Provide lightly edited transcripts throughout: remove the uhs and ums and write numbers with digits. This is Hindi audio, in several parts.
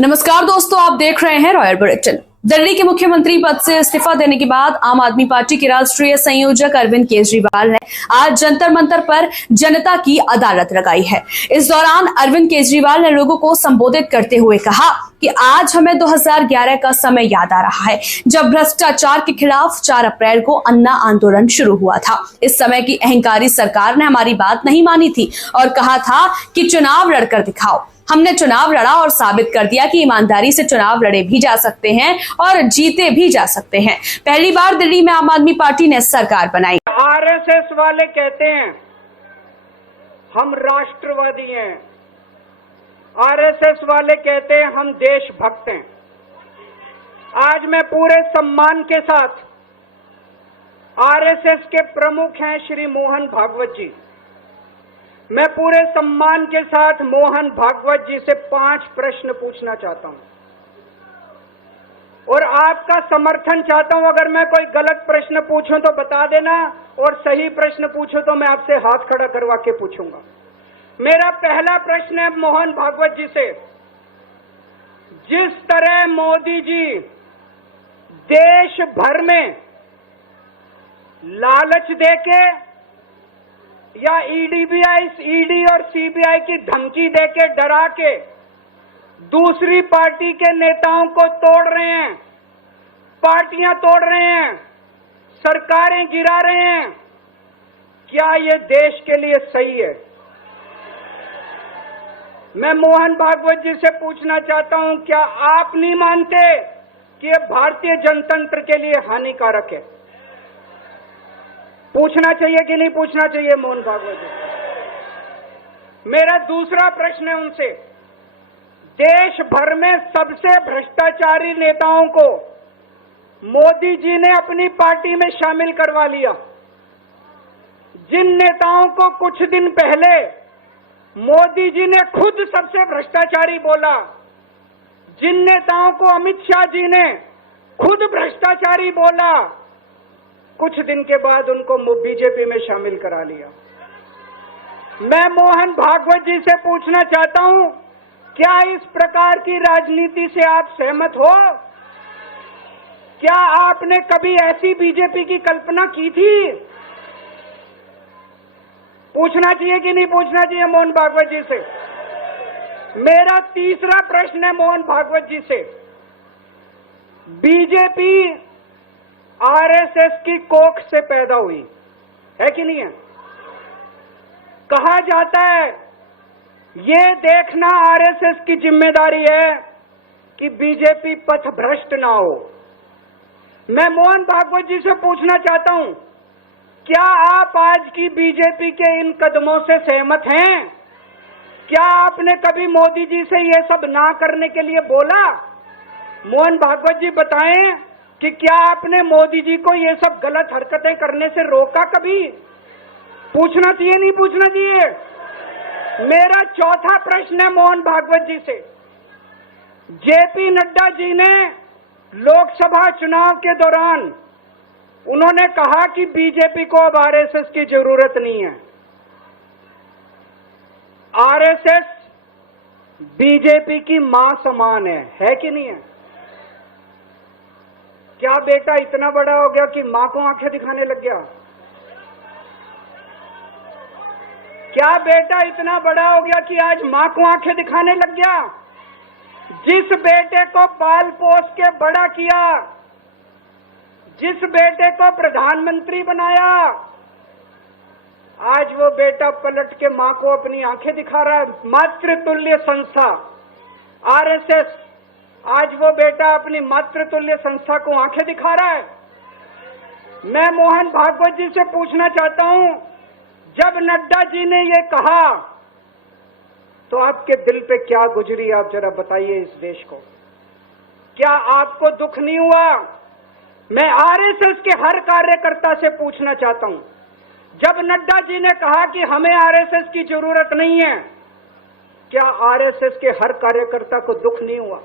नमस्कार दोस्तों, आप देख रहे हैं रॉयल बुलेटिन। दिल्ली के मुख्यमंत्री पद से इस्तीफा देने के बाद आम आदमी पार्टी के राष्ट्रीय संयोजक अरविंद केजरीवाल ने आज जंतर मंतर पर जनता की अदालत लगाई है। इस दौरान अरविंद केजरीवाल ने लोगों को संबोधित करते हुए कहा कि आज हमें 2011 का समय याद आ रहा है, जब भ्रष्टाचार के खिलाफ 4 अप्रैल को अन्ना आंदोलन शुरू हुआ था। इस समय की अहंकारी सरकार ने हमारी बात नहीं मानी थी और कहा था कि चुनाव लड़कर दिखाओ। हमने चुनाव लड़ा और साबित कर दिया कि ईमानदारी से चुनाव लड़े भी जा सकते हैं और जीते भी जा सकते हैं। पहली बार दिल्ली में आम आदमी पार्टी ने सरकार बनाई। आरएसएस वाले कहते हैं हम राष्ट्रवादी हैं, आरएसएस वाले कहते हैं हम देशभक्त हैं। आज मैं पूरे सम्मान के साथ आरएसएस के प्रमुख हैं श्री मोहन भागवत जी, मैं पूरे सम्मान के साथ मोहन भागवत जी से 5 प्रश्न पूछना चाहता हूं और आपका समर्थन चाहता हूं। अगर मैं कोई गलत प्रश्न पूछूं तो बता देना और सही प्रश्न पूछूं तो मैं आपसे हाथ खड़ा करवा के पूछूंगा। मेरा पहला प्रश्न है मोहन भागवत जी से, जिस तरह मोदी जी देश भर में लालच देके या ईडी और सीबीआई की धमकी देके डरा के दूसरी पार्टी के नेताओं को तोड़ रहे हैं, पार्टियां तोड़ रहे हैं, सरकारें गिरा रहे हैं, क्या ये देश के लिए सही है? मैं मोहन भागवत जी से पूछना चाहता हूं, क्या आप नहीं मानते कि ये भारतीय जनतंत्र के लिए हानिकारक है? पूछना चाहिए कि नहीं पूछना चाहिए मोहन भागवत जी? मेरा दूसरा प्रश्न है उनसे, देश भर में सबसे भ्रष्टाचारी नेताओं को मोदी जी ने अपनी पार्टी में शामिल करवा लिया। जिन नेताओं को कुछ दिन पहले मोदी जी ने खुद सबसे भ्रष्टाचारी बोला, जिन नेताओं को अमित शाह जी ने खुद भ्रष्टाचारी बोला, कुछ दिन के बाद उनको बीजेपी में शामिल करा लिया। मैं मोहन भागवत जी से पूछना चाहता हूं, क्या इस प्रकार की राजनीति से आप सहमत हो? क्या आपने कभी ऐसी बीजेपी की कल्पना की थी? पूछना चाहिए कि नहीं पूछना चाहिए मोहन भागवत जी से? मेरा तीसरा प्रश्न है मोहन भागवत जी से, बीजेपी आरएसएस की कोख से पैदा हुई है कि नहीं है? कहा जाता है ये देखना आरएसएस की जिम्मेदारी है कि बीजेपी पथभ्रष्ट ना हो। मैं मोहन भागवत जी से पूछना चाहता हूं, क्या आप आज की बीजेपी के इन कदमों से सहमत हैं? क्या आपने कभी मोदी जी से ये सब ना करने के लिए बोला? मोहन भागवत जी बताएं कि क्या आपने मोदी जी को ये सब गलत हरकतें करने से रोका कभी? पूछना चाहिए नहीं पूछना चाहिए? मेरा चौथा प्रश्न है मोहन भागवत जी से, जेपी नड्डा जी ने लोकसभा चुनाव के दौरान उन्होंने कहा कि बीजेपी को अब आरएसएस की जरूरत नहीं है। आरएसएस बीजेपी की मां समान है कि नहीं है? क्या बेटा इतना बड़ा हो गया कि मां को आंखें दिखाने लग गया? क्या बेटा इतना बड़ा हो गया कि आज मां को आंखें दिखाने लग गया? जिस बेटे को पाल पोस के बड़ा किया, जिस बेटे को प्रधानमंत्री बनाया, आज वो बेटा पलट के मां को अपनी आंखें दिखा रहा है। मातृतुल्य संस्था आरएसएस आज वो बेटा अपनी मातृतुल्य संस्था को आंखें दिखा रहा है। मैं मोहन भागवत जी से पूछना चाहता हूं, जब नड्डा जी ने ये कहा तो आपके दिल पे क्या गुजरी, आप जरा बताइए इस देश को। क्या आपको दुख नहीं हुआ? मैं आरएसएस के हर कार्यकर्ता से पूछना चाहता हूं, जब नड्डा जी ने कहा कि हमें आरएसएस की जरूरत नहीं है, क्या आरएसएस के हर कार्यकर्ता को दुख नहीं हुआ?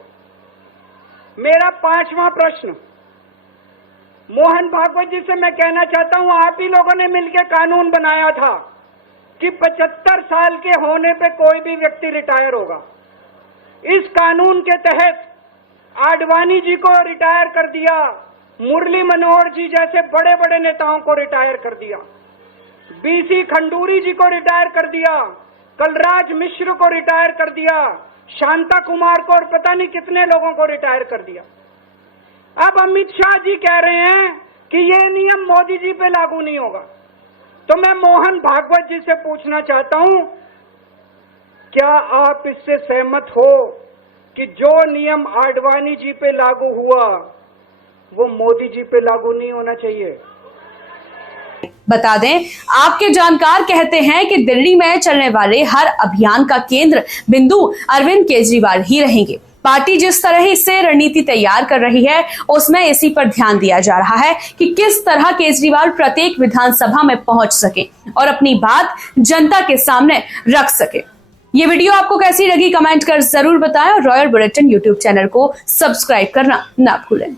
मेरा 5वां प्रश्न मोहन भागवत जी से मैं कहना चाहता हूं, आप ही लोगों ने मिलकर कानून बनाया था कि 75 साल के होने पे कोई भी व्यक्ति रिटायर होगा। इस कानून के तहत आडवाणी जी को रिटायर कर दिया, मुरली मनोहर जी जैसे बड़े बड़े नेताओं को रिटायर कर दिया, बीसी खंडूरी जी को रिटायर कर दिया, कलराज मिश्र को रिटायर कर दिया, शांता कुमार को और पता नहीं कितने लोगों को रिटायर कर दिया। अब अमित शाह जी कह रहे हैं कि ये नियम मोदी जी पे लागू नहीं होगा। तो मैं मोहन भागवत जी से पूछना चाहता हूं, क्या आप इससे सहमत हो कि जो नियम आडवाणी जी पे लागू हुआ वो मोदी जी पे लागू नहीं होना चाहिए? बता दें, आपके जानकार कहते हैं कि दिल्ली में चलने वाले हर अभियान का केंद्र बिंदु अरविंद केजरीवाल ही रहेंगे। पार्टी जिस तरह से रणनीति तैयार कर रही है उसमें इसी पर ध्यान दिया जा रहा है कि किस तरह केजरीवाल प्रत्येक विधानसभा में पहुंच सके और अपनी बात जनता के सामने रख सके। ये वीडियो आपको कैसी लगी कमेंट कर जरूर बताएं और रॉयल बुलेटिन यूट्यूब चैनल को सब्सक्राइब करना ना भूलें।